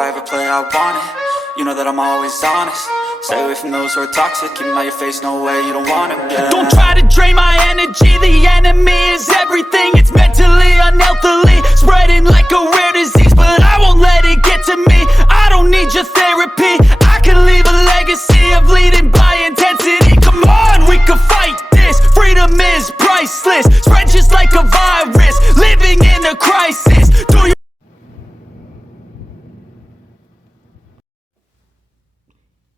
I ever play, I want it. You know that I'm always honest. Stay away from those who are toxic. Keep them out your face, no way, you don't want it, yeah. Don't try to drain my energy. The enemy is everything. It's mentally, unhealthily spreading like a rare disease, but I won't let it get to me. I don't need your therapy. I can leave a legacy of leading by intensity. Come on, we can fight this. Freedom is priceless. Spread just like a virus. Living in a crisis. Do you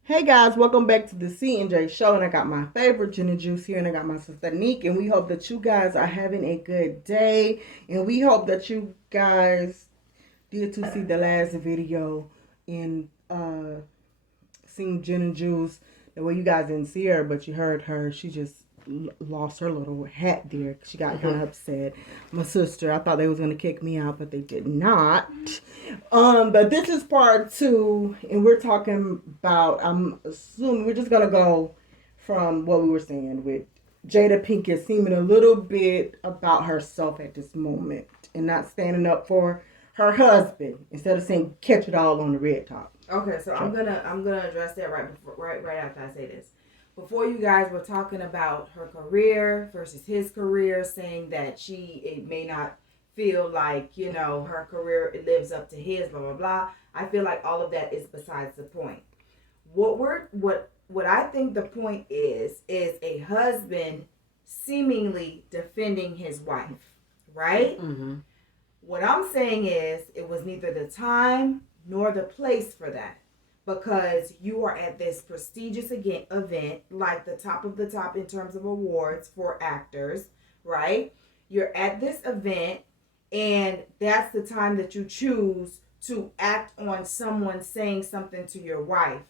Hey guys, welcome back to the CNJShow, and I got my favorite gin and juice here, and I got my sister NEEK, and we hope that you guys are having a good day, and we hope that you guys did to see the last video in seeing gin and juice. The way you guys didn't see her, but you heard her. She just lost her little hat there. She got kind of upset. My sister, I thought they was going to kick me out, but they did not. But this is part 2, and we're talking about, I'm assuming we're just going to go from what we were saying with Jada Pinkett seeming a little bit about herself at this moment and not standing up for her husband instead of saying catch it all on the red top. Okay, so I'm gonna address that right after I say this. Before, you guys were talking about her career versus his career, saying that it may not feel like, you know, her career lives up to his, blah blah blah. I feel like all of that is besides the point. What I think the point is a husband seemingly defending his wife, right? Mm-hmm. What I'm saying is it was neither the time nor the place for that. Because you are at this prestigious event, like the top of the top in terms of awards for actors, right? You're at this event, and that's the time that you choose to act on someone saying something to your wife.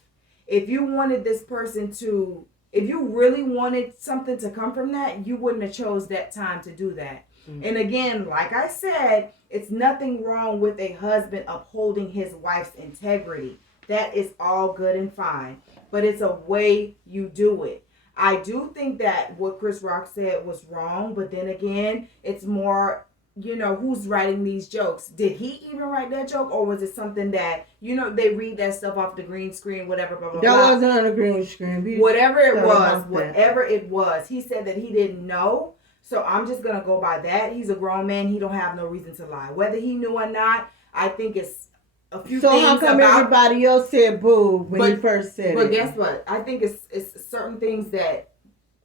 If you wanted this person to, if you really wanted something to come from that, you wouldn't have chose that time to do that. Mm-hmm. And again, like I said, it's nothing wrong with a husband upholding his wife's integrity. That is all good and fine, but it's a way you do it. I do think that what Chris Rock said was wrong, but then again, it's more, you know, who's writing these jokes? Did he even write that joke, or was it something that, you know, they read that stuff off the green screen, whatever, blah, blah, blah. That wasn't on the green screen. Whatever it was, he said that he didn't know, so I'm just going to go by that. He's a grown man. He don't have no reason to lie. Whether he knew or not, I think it's a few things. So how come everybody else said boo when he first said it? But guess what? I think it's certain things that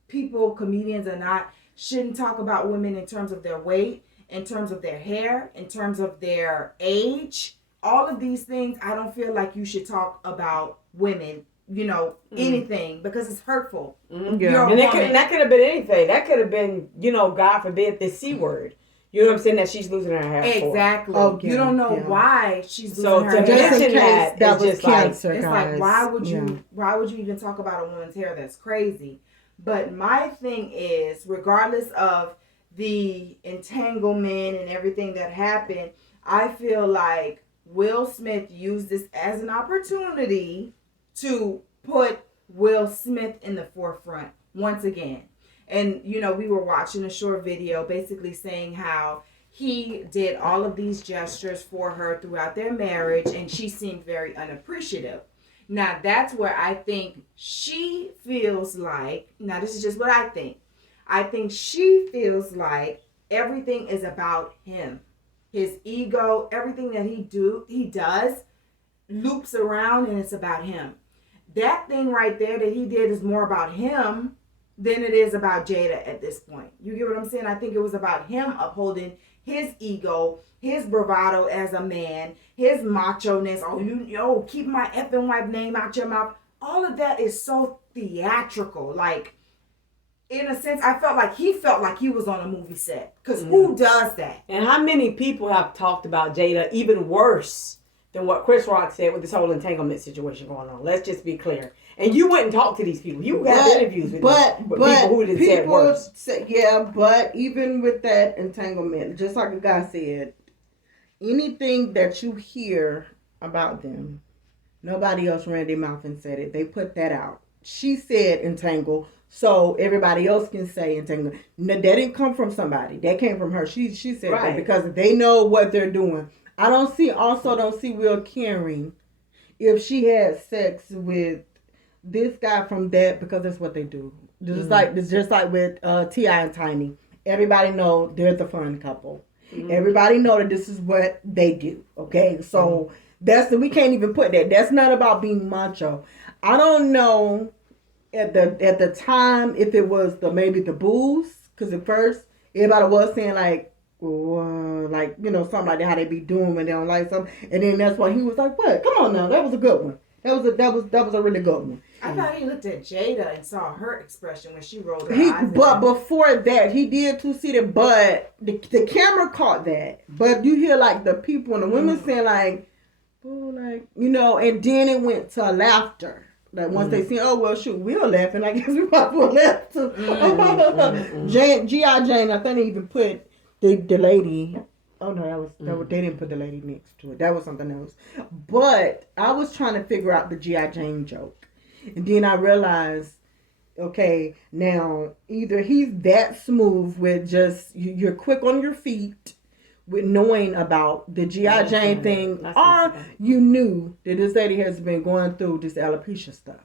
comedians or not, shouldn't talk about women in terms of their weight, in terms of their hair, in terms of their age. All of these things, I don't feel like you should talk about women, you know, anything, because it's hurtful. Mm-hmm. Yeah. And that could have been anything. That could have been, you know, God forbid, the C word. You know what I'm saying? That she's losing her hair. Exactly. You don't know why she's losing her hair. So to mention that was cancer, it's guys. Like, why would you even talk about a woman's hair? That's crazy. But my thing is, regardless of the entanglement and everything that happened, I feel like Will Smith used this as an opportunity to put Will Smith in the forefront once again. And, you know, we were watching a short video basically saying how he did all of these gestures for her throughout their marriage, and she seemed very unappreciative. Now, that's where I think she feels like, now this is just what I think. I think she feels like everything is about him. His ego, everything that he does loops around, and it's about him. That thing right there that he did is more about him than it is about Jada at this point. You get what I'm saying? I think it was about him upholding his ego, his bravado as a man, his macho-ness. Oh, keep my effing wife name out your mouth. All of that is so theatrical. Like, in a sense, I felt like he was on a movie set. Because who does that? And how many people have talked about Jada even worse than what Chris Rock said with this whole entanglement situation going on? Let's just be clear. And you wouldn't talk to these people. You got interviews with people who did said worse. But even with that entanglement, just like the guy said, anything that you hear about them, nobody else ran their mouth and said it. They put that out. She said entangle, so everybody else can say entangle. No, that didn't come from somebody. That came from her. She said that because they know what they're doing. I don't see Will caring if she had sex with this guy from that, because that's what they do. Just like with T.I. and Tiny. Everybody know they're the fun couple. Mm-hmm. Everybody know that this is what they do. Okay, so we can't even put that. That's not about being macho. I don't know at the time if it was maybe the booze, because at first everybody was saying like something like that, how they be doing when they don't like something, and then that's why he was like, "What? Come on now, that was a good one. That was a really good one." I thought he looked at Jada and saw her expression when she rolled her eyes. But before that, he did see that, but the camera caught that. But you hear like the people and the women saying like, "Oh, like," and then it went to laughter. Like once they see, oh well, shoot, we're laughing. I guess we probably will laugh too. G.I. Jane, I think they even put the lady. Oh no, that was they didn't put the lady next to it. That was something else. But I was trying to figure out the G.I. Jane joke, and then I realized, okay, now either he's that smooth with just you're quick on your feet with knowing about the G.I. Jane thing, or you knew that this lady has been going through this alopecia stuff.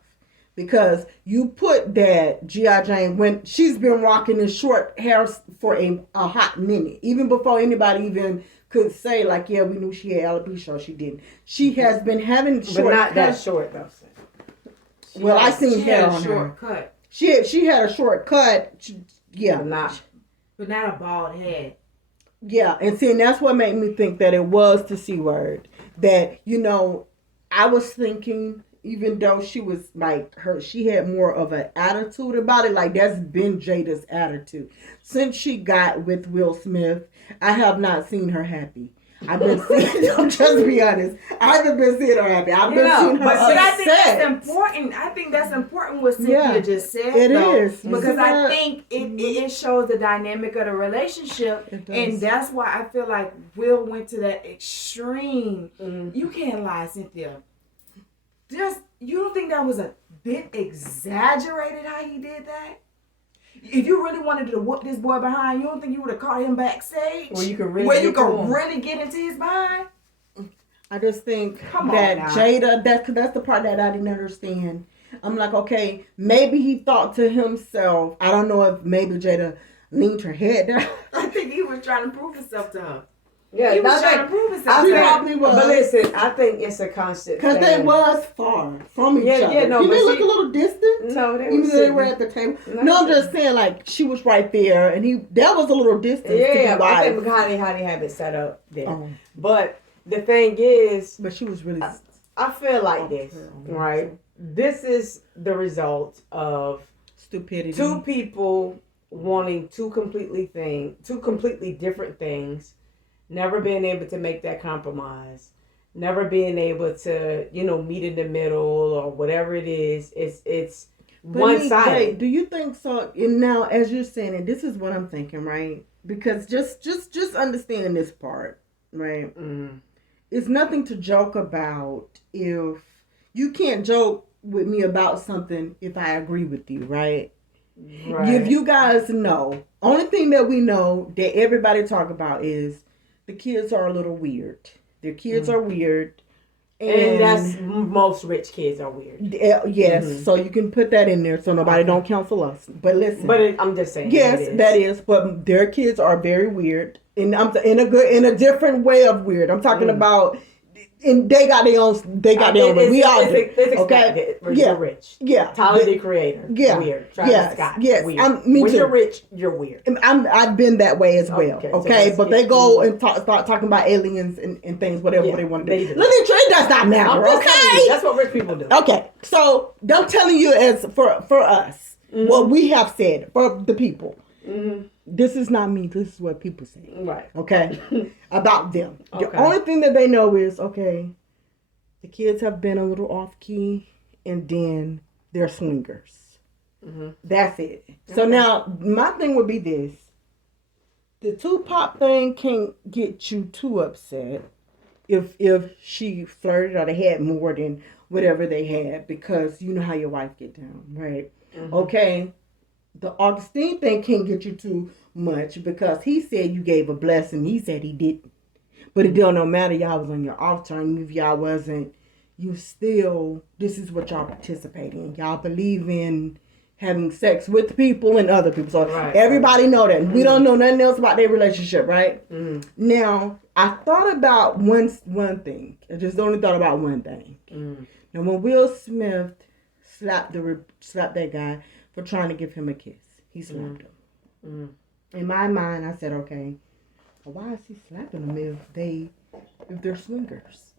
Because you put that G.I. Jane, when she's been rocking this short hair for a hot minute, even before anybody even could say like, yeah, we knew she had alopecia, or she didn't. She has been having short, but not that short though. Well, I seen hair on her. Cut. She had a short cut. Yeah, but not a bald head. Yeah, and see, and that's what made me think that it was the C word. That, I was thinking, even though she was like she had more of an attitude about it. Like that's been Jada's attitude since she got with Will Smith. I have not seen her happy. I've been seeing. I'm just be honest. I haven't been seeing her happy. I've been seeing her upset. But I think that's important. I think that's important what Cynthia just said. It is because I think it shows the dynamic of the relationship, and that's why I feel like Will went to that extreme. You can't lie, Cynthia. You don't think that was a bit exaggerated how he did that? If you really wanted to whoop this boy behind, you don't think you would have caught him backstage? Where you could really get into his behind? I just think that Jada, that's the part that I didn't understand. I'm like, okay, maybe he thought to himself, I don't know if maybe Jada leaned her head down. I think he was trying to prove himself to her. Yeah, he was trying to prove himself. He probably was. But listen, I think it's a constant because they was far from each other. Yeah, no, they look a little distant. No, they even though they were at the table. No, I'm just saying, like she was right there, and that was a little distant. Yeah, I think how they have it set up there. But the thing is, but she was really. I feel like this, right? This is the result of stupidity. Two people wanting two completely different things. Never being able to make that compromise, never being able to, meet in the middle or whatever it is. It's one-sided. Do you think so? And now, as you're saying it, this is what I'm thinking, right? Because just understand this part, right? Mm-hmm. It's nothing to joke about if you can't joke with me about something if I agree with you, right? Right. If you guys know, only thing that we know that everybody talk about is the kids are a little weird. Their kids are weird. And that's most rich kids are weird. Yes, so you can put that in there so nobody don't counsel us. But listen. But I'm just saying. Yes, that is. But their kids are very weird. And I'm in a different way of weird. I'm talking about, and they got their own. We all do. Okay. You're rich. Yeah. Tyler the Creator. Yeah. Weird. Travis Scott. Yes. Weird. Me when too. You're rich, you're weird. I've been that way as well. Okay. So but they go and start talking about aliens and things, whatever they want to do. It does not matter. Okay. That's what rich people do. Okay. So I'm telling you, as for us, what we have said for the people. Mm-hmm. This is not me. This is what people say. Right. Okay. About them. Okay. The only thing that they know is, okay, the kids have been a little off key, and then they're swingers. Mm-hmm. That's it. Okay. So now my thing would be this: the Tupac thing can't get you too upset if she flirted or they had more than whatever they had, because you know how your wife get down, right? Mm-hmm. Okay. The Augustine thing can't get you too much because he said you gave a blessing. He said he didn't. But it don't no matter. Y'all was on your off turn. If y'all wasn't, you still, this is what y'all participate in. Y'all believe in having sex with people and other people. So everybody know that. We don't know nothing else about their relationship, right? Now, I thought about one thing. I just only thought about one thing. Now, when Will Smith slapped that guy for trying to give him a kiss, he slapped him. In my mind, I said, okay, well, why is he slapping him if they're swingers?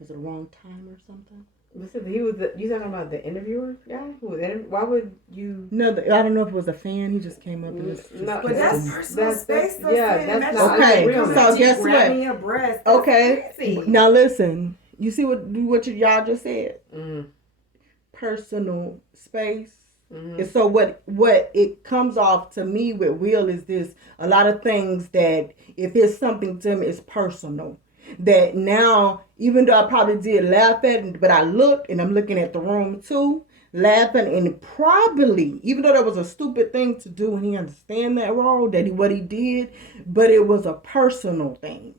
Was it the wrong time or something? Listen, you talking about the interviewer guy? Why would you? No, I don't know if it was a fan. He just came up and was but that's personal space. That's not okay. So guess what? Your breast. Okay. Crazy. Now listen. You see what y'all just said? Personal space. And so what it comes off to me with Will is this: a lot of things that if it's something to him, it's personal. That now, even though I probably did laugh at it, but I looked and I'm looking at the room too, laughing, and probably, even though that was a stupid thing to do and he understand that role, what he did, but it was a personal thing.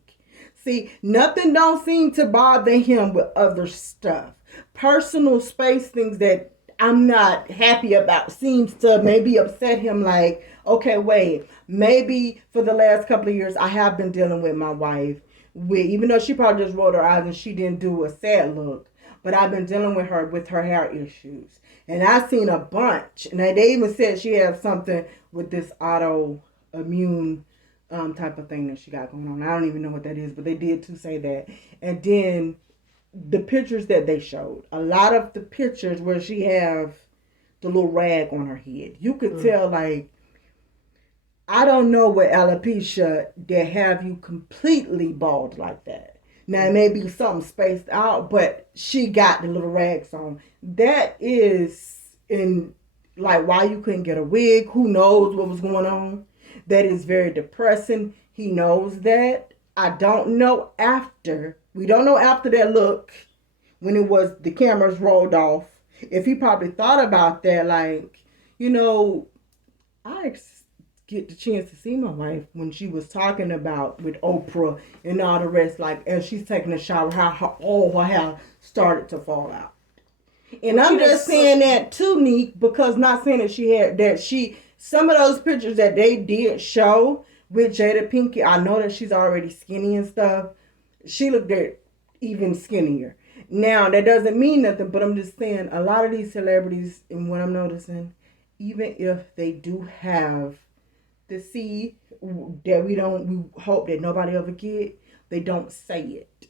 See, nothing don't seem to bother him with other stuff. Personal space things that I'm not happy about seems to maybe upset him, like, okay, wait, maybe for the last couple of years I have been dealing with my wife. Even though she probably just rolled her eyes and she didn't do a sad look, but I've been dealing with her hair issues, and I've seen a bunch. And they even said she has something with this autoimmune type of thing that she got going on. I don't even know what that is, but they did too say that. And then the pictures that they showed, a lot of the pictures where she have the little rag on her head, you could tell, like, I don't know what alopecia that have you completely bald like that. Now, it may be something spaced out, but she got the little rags on. That is why you couldn't get a wig. Who knows what was going on? That is very depressing. He knows that. I don't know after. We don't know after that look, when it was the cameras rolled off, if he probably thought about that, like, I get the chance to see my wife when she was talking about with Oprah and all the rest, like as she's taking a shower, how all her hair started to fall out. And I'm just saying that too, NEEK, because not saying that some of those pictures that they did show with Jada Pinkett, I know that she's already skinny and stuff. She looked even skinnier. Now, that doesn't mean nothing, but I'm just saying a lot of these celebrities, and what I'm noticing, even if they do have the seed that we hope that nobody ever get, they don't say it.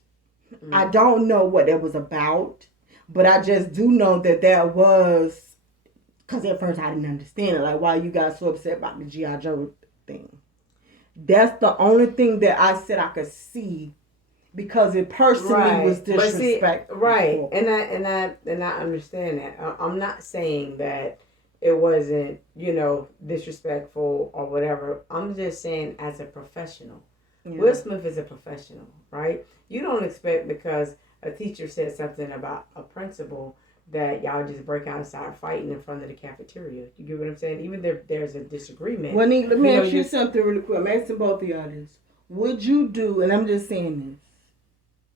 I don't know what that was about, but I just do know that was, because at first I didn't understand it, like why you got so upset about the G.I. Joe thing. That's the only thing that I said I could see, because it personally was disrespectful. Right, and I understand that. I'm not saying that it wasn't, disrespectful or whatever. I'm just saying as a professional. Yeah. Will Smith is a professional, right? You don't expect because a teacher said something about a principal that y'all just break out and start fighting in front of the cafeteria. You get what I'm saying? Even if there's a disagreement. Well, NEEK, let me ask you something really quick. I'm asking both of y'all this. Would you do, and I'm just saying this,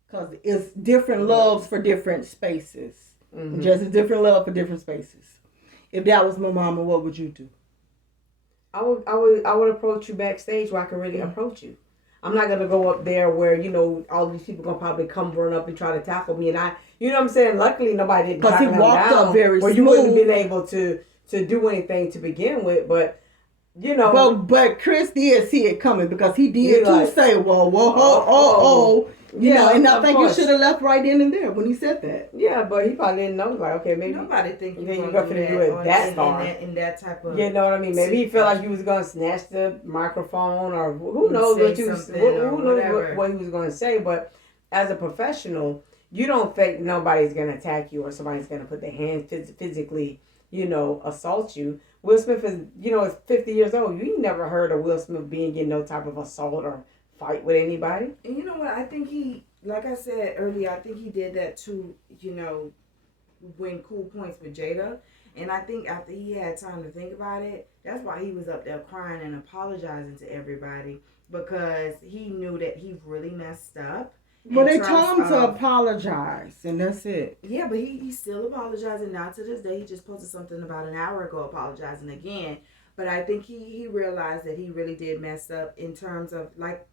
because it's different loves for different spaces. Just a different love for different spaces. If that was my mama, what would you do? I would approach you backstage where I can really approach you. I'm not gonna go up there where all these people gonna probably come run up and try to tackle me, and what I'm saying. Luckily, nobody didn't tackle him down. Up very smooth. You wouldn't have been able to do anything to begin with, but. But Chris did see it coming, because he did say, whoa, and I think you should have left right then and there when he said that. Yeah, but he probably didn't know. Like, okay, maybe nobody think you're gonna do it that far in that type of. You know what I mean? Maybe he felt like he was gonna snatch the microphone, or who knows what he was gonna say. But as a professional, you don't think nobody's gonna attack you or somebody's gonna put their hands physically, assault you. Will Smith is, is 50 years old. You ain't never heard of Will Smith getting no type of assault or fight with anybody. And you know what? I think he, like I said earlier, I think he did that too, when Cool Points with Jada. And I think after he had time to think about it, that's why he was up there crying and apologizing to everybody, because he knew that he really messed up. Well, they told him to apologize, and that's it. Yeah, but he's still apologizing now to this day. He just posted something about an hour ago apologizing again. But I think he realized that he really did mess up in terms of, like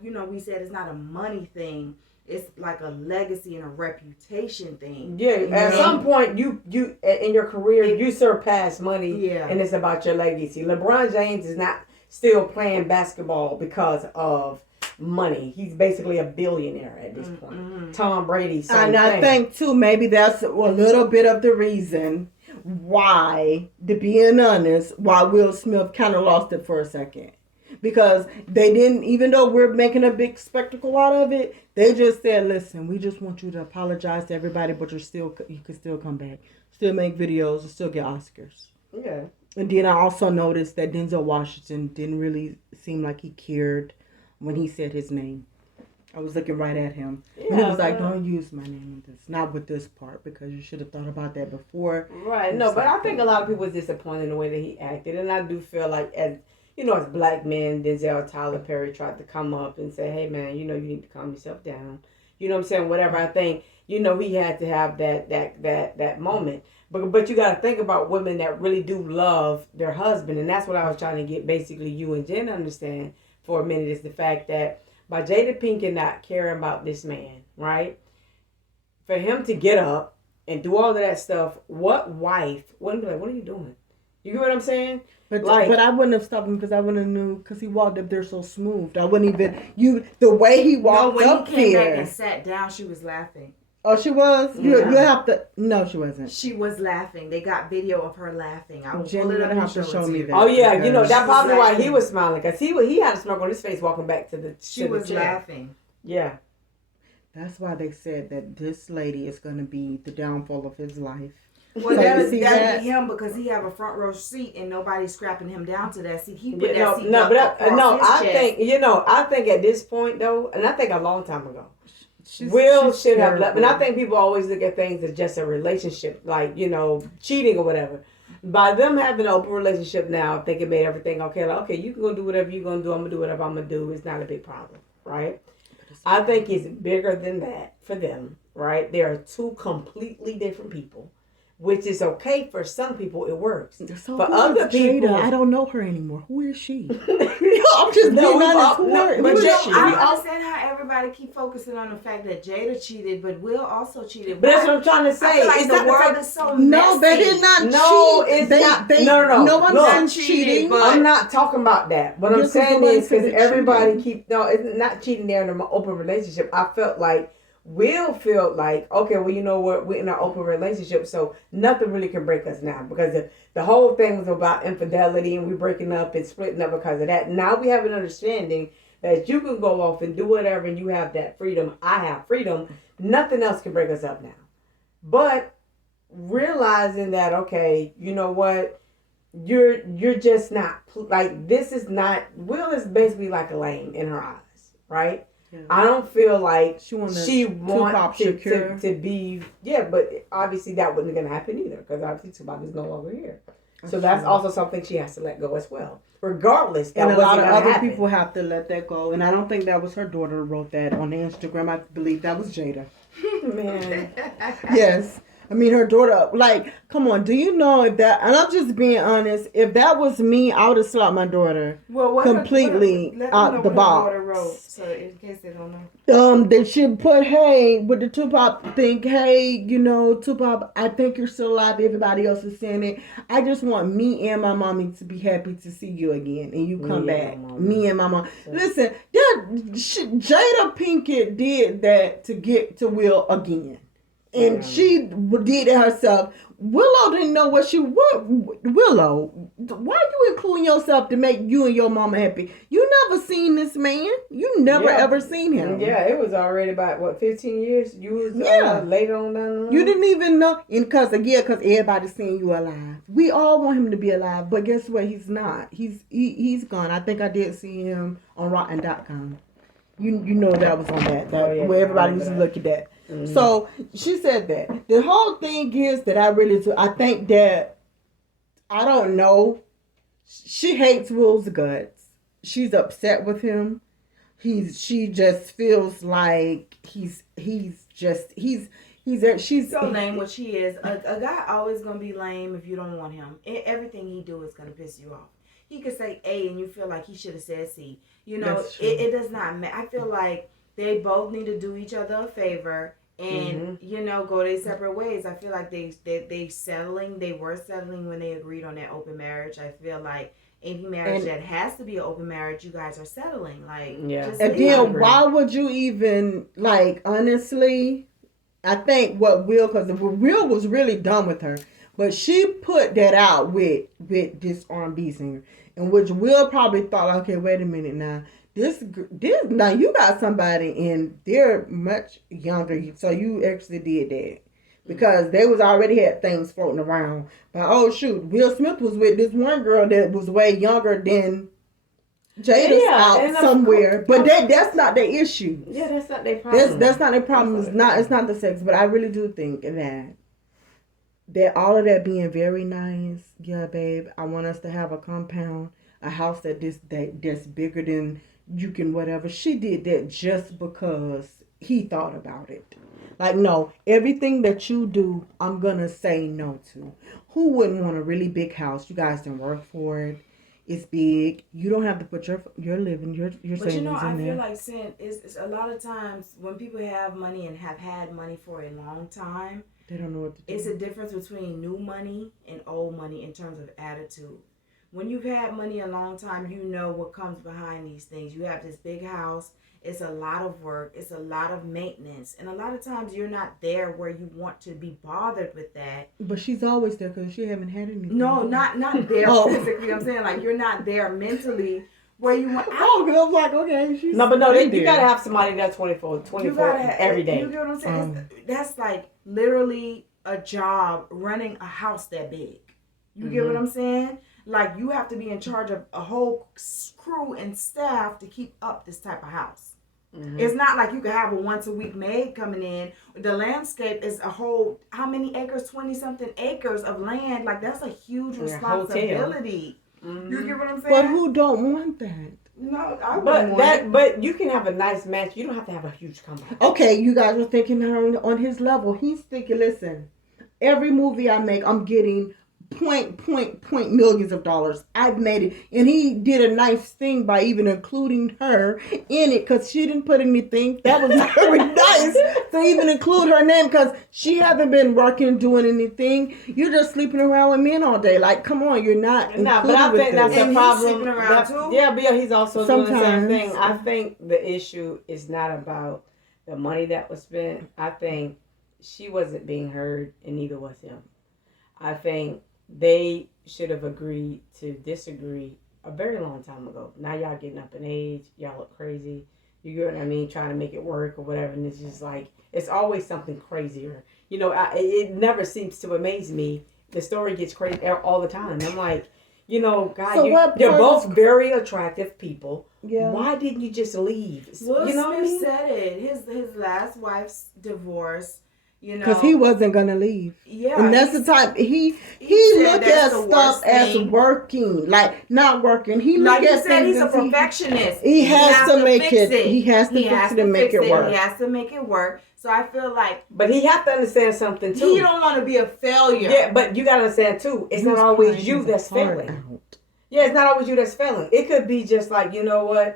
we said, it's not a money thing. It's like a legacy and a reputation thing. Yeah, at some point, you in your career, you surpass money, and it's about your legacy. LeBron James is not still playing basketball because of money. He's basically a billionaire at this point. Mm-hmm. Tom Brady, same thing. I think, too, maybe that's a little bit of the reason why, to being honest, why Will Smith kind of lost it for a second. Because they didn't, even though we're making a big spectacle out of it, they just said, listen, we just want you to apologize to everybody, but you can still come back, still make videos, and still get Oscars. Yeah. And then I also noticed that Denzel Washington didn't really seem like he cared when he said his name. I was looking right at him. Yeah, and he was like, don't use my name in this. Not with this part, because you should have thought about that before. Right. No, but I think a lot of people was disappointed in the way that he acted. And I do feel like, as black men, Denzel, Tyler Perry tried to come up and say, hey, man, you need to calm yourself down. You know what I'm saying? Whatever. I think, he had to have that moment. But you got to think about women that really do love their husband. And that's what I was trying to get basically you and Jen to understand for a minute, is the fact that by Jada Pinkett not caring about this man, right? For him to get up and do all of that stuff, what wife wouldn't be like, what are you doing? You get what I'm saying? But I wouldn't have stopped him, because I wouldn't have knew, because he walked up there so smooth. I wouldn't even, the way he walked up there. When he came back and sat down, she was laughing. Oh, she was? Yeah. You have to, no, she wasn't. She was laughing. They got video of her laughing. I will pull it up and show me that. Oh, yeah, that's probably why he was smiling, because he had a smirk on his face walking back to the She was laughing. Yeah. That's why they said that this lady is going to be the downfall of his life. Well, that'll be him, because he have a front row seat and nobody's scrapping him down to that seat. He put that seat up across his chest. I think at this point though, and I think a long time ago, Will should have left. And I think people always look at things as just a relationship, like cheating or whatever. By them having an open relationship now, I think it made everything okay. Like, okay, you can go do whatever you're gonna do. I'm gonna do whatever I'm gonna do. It's not a big problem, right? I think it's bigger than that for them, right? They are two completely different people. Which is okay for some people, it works. So for other people, I don't know her anymore. Who is she? I'm just being honest. I understand how everybody keep focusing on the fact that Jada cheated, but Will also cheated. But that's what I'm trying to say. I feel like the world is so messy. No, they did not cheat. No, it's not. No. No one's cheating. I'm not talking about that. What I'm saying is, because everybody it's not cheating there in an open relationship. I felt like Will feel like, okay, well, you know what? We're in an open relationship, so nothing really can break us now, because the whole thing was about infidelity, and we breaking up and splitting up because of that. Now we have an understanding that you can go off and do whatever, and you have that freedom. I have freedom. Nothing else can break us up now. But realizing that, okay, you know what? You're just not, like, this is not, Will is basically like a lame in her eyes, right? I don't feel like she wants to be, but obviously that wasn't going to happen either, because obviously Tupac is no longer here. So that's also something she has to let go as well. Regardless, and a lot of other people have to let that go. And I don't think that was her daughter who wrote that on the Instagram. I believe that was Jada. Man. Yes. I mean, her daughter, like, come on, do you know if that, and I'm just being honest, if that was me, I would have slapped my daughter completely out the box. Wrote, so in case they don't know. They should put, hey, with the Tupac thing, hey, Tupac, I think you're still alive. Everybody else is saying it. I just want me and my mommy to be happy to see you again, and you come back. Me and my mom. Listen, Jada Pinkett did that to get to Will again. And she did it herself. Willow didn't know what she would. Willow, why you including yourself to make you and your mama happy? You never seen this man. You never ever seen him. Yeah, it was already about 15 years. You was later on down the line. You didn't even know, and because everybody's seeing you alive. We all want him to be alive, but guess what? He's not. He's gone. I think I did see him on Rotten.com. You know that was on that where everybody used to look at that. Mm-hmm. So she said that the whole thing is that I think that I don't know. She hates Will's guts. She's upset with him. She just feels like she's so lame. What she is, a guy always gonna be lame if you don't want him. Everything he do is gonna piss you off. He could say A and you feel like he should have said C. You know, it does not matter. I feel like they both need to do each other a favor and go their separate ways. I feel like they were settling when they agreed on that open marriage. I feel like any marriage that has to be an open marriage, you guys are settling. Like, and then why would you even, like, honestly, I think because Will was really done with her, but she put that out with this R&B singer, in which Will probably thought, okay, wait a minute now. This now you got somebody and they're much younger, so you actually did that. Because they was already had things floating around. But oh shoot, Will Smith was with this one girl that was way younger than Jada's out somewhere. But that's not the issue. Yeah, that's not their problem. That's not their problem. It's not the sex. But I really do think that all of that being very nice. Yeah, babe, I want us to have a compound, a house that's bigger than you can whatever. She did that just because he thought about it. Like, no, everything that you do, I'm going to say no to. Who wouldn't want a really big house? You guys didn't work for it. It's big. You don't have to put your living, your savings in there. But I feel like, Sin, it's a lot of times when people have money and have had money for a long time, they don't know what to do. It's a difference between new money and old money in terms of attitude. When you've had money a long time, you know what comes behind these things. You have this big house. It's a lot of work. It's a lot of maintenance. And a lot of times you're not there where you want to be bothered with that. But she's always there because she haven't had anything. No, not there physically. I'm saying, like, you're not there mentally where you want. Because I was like, okay. She's you got to have somebody that's 24 every day. You get what I'm saying? That's like literally a job running a house that big. You get what I'm saying? Like, you have to be in charge of a whole crew and staff to keep up this type of house. It's not like you can have a once-a-week maid coming in. The landscape is a whole, how many acres? 20-something acres of land. Like, that's a huge responsibility. You get what I'm saying? But who don't want that? No, I wouldn't want it. But you can have a nice match. You don't have to have a huge compound. Okay, you guys were thinking on his level. He's thinking, listen, every movie I make, I'm getting point millions of dollars. I've made it. And he did a nice thing by even including her in it because she didn't put anything. That was very nice to even include her name because she haven't been working, doing anything. You're just sleeping around with men all day. Like, come on, you're not. No, but I think that's the problem. He's sleeping around too? Yeah, but he's also doing the same thing. I think the issue is not about the money that was spent. I think she wasn't being heard and neither was him. I think they should have agreed to disagree a very long time ago. Now y'all getting up in age. Y'all look crazy. You get what I mean? Trying to make it work or whatever. And it's just like, it's always something crazier. You know, it never seems to amaze me. The story gets crazy all the time. I'm like, you know, God, so you're both very attractive people. Yeah. Why didn't you just leave? Will you know Smith what I mean? said it. His last wife's divorce. You know, because he wasn't gonna leave. Yeah, and that's the type he looked at stuff as working, like not working. He looked at things. He's a perfectionist. He has to make it. He has to fix it and make it work. He has to make it work. So I feel like, but he have to understand something too. He don't want to be a failure. Yeah, but you gotta understand too. It's not always you that's failing. Yeah, it's not always you that's failing. It could be just like, you know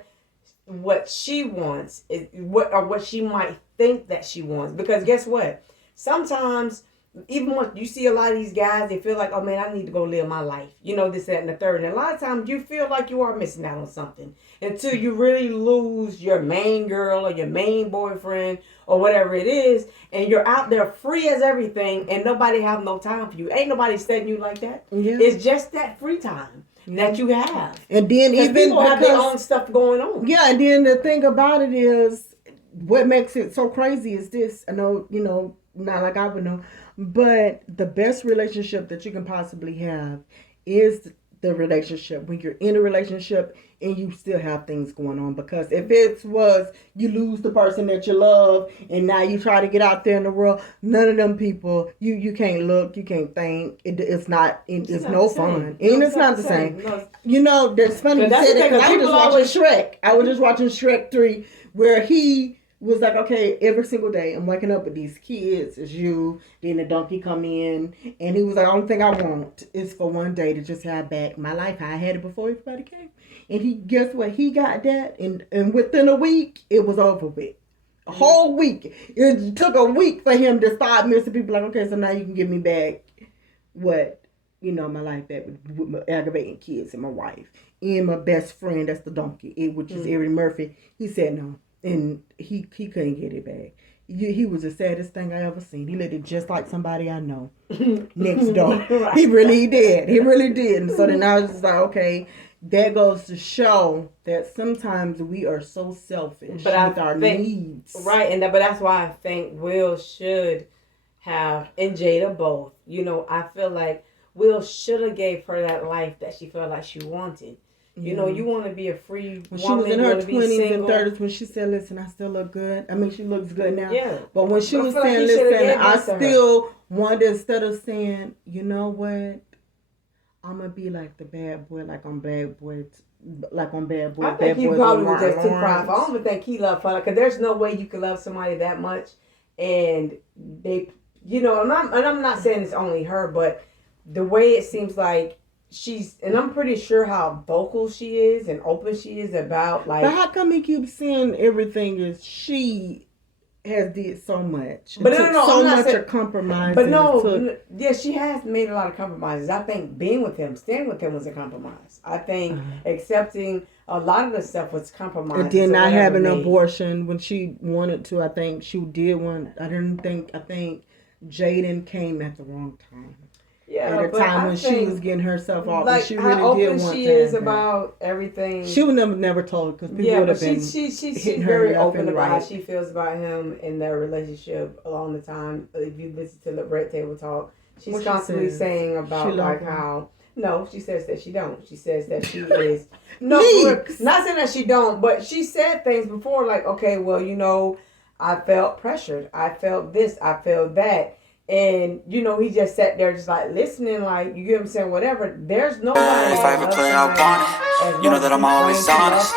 what she wants is what she might think that she wants. Because guess what? Sometimes, even when you see a lot of these guys, they feel like, oh man, I need to go live my life. You know, this, that, and the third. And a lot of times you feel like you are missing out on something until you really lose your main girl or your main boyfriend or whatever it is. And you're out there free as everything and nobody have no time for you. Ain't nobody setting you like that. Yeah. It's just that free time that you have. And then even people have their own stuff going on. Yeah, and then the thing about it is, what makes it so crazy is this. I know, you know, not like I would know, but the best relationship that you can possibly have is the relationship, when you're in a relationship and you still have things going on. Because if it was you lose the person that you love and now you try to get out there in the world, none of them people, you can't look, you can't think. It's not no fun. And it's not the same. You know, that's funny you said it, because I was just watching Shrek 3 where he was like, okay, every single day I'm waking up with these kids, it's you, then the donkey come in, and he was like, the only thing I want is for one day to just have back my life how I had it before everybody came. And he, guess what, he got that, and within a week it was over with. A whole week. It took a week for him to start missing people. Like, okay, so now you can give me back what, you know, my life back with my aggravating kids and my wife and my best friend, that's the donkey, which is Erin Murphy. He said no. And he couldn't get it back. He was the saddest thing I ever seen. He looked just like somebody I know next door. Right. He really did. He really did. And so then I was just like, okay, that goes to show that sometimes we are so selfish with our needs. Right, but that's why I think Will should have, and Jada both. You know, I feel like Will should have gave her that life that she felt like she wanted. You know, you want to be a free when woman. She was in her 20s and 30s when she said, listen, I still look good. I mean, she looks good now. Yeah. But when she was saying, listen, I still wanted, instead of saying, you know what, I'm going to be like the bad boy, like on Bad Boy. I think he probably was just too prideful. I don't even think he loved her. Because there's no way you can love somebody that much. And they, you know, and I'm not saying it's only her, but the way it seems like, and I'm pretty sure how vocal she is and open she is about, like. But how come he keeps saying everything is she has did so much? But no, so much a compromise. But no, yeah, she has made a lot of compromises. I think staying with him was a compromise. I think accepting a lot of the stuff was compromise. And then not having an abortion when she wanted to. I think she did one. I think Jaden came at the wrong time. Yeah, at a time when she was getting herself off, like she really how open did want she to is about everything. She would never told because people would have been. She's very open about how she feels about him in their relationship along the time. If you listen to the Red Table Talk, she's constantly saying about like how. No, she says that she don't. She says that she is. No, not saying that she don't, but she said things before like, okay, well, you know, I felt pressured. I felt this. I felt that. And, you know, he just sat there just like listening, like, you get what I'm saying, whatever. There's nobody. If I ever play, I want it. You know that I'm always honest.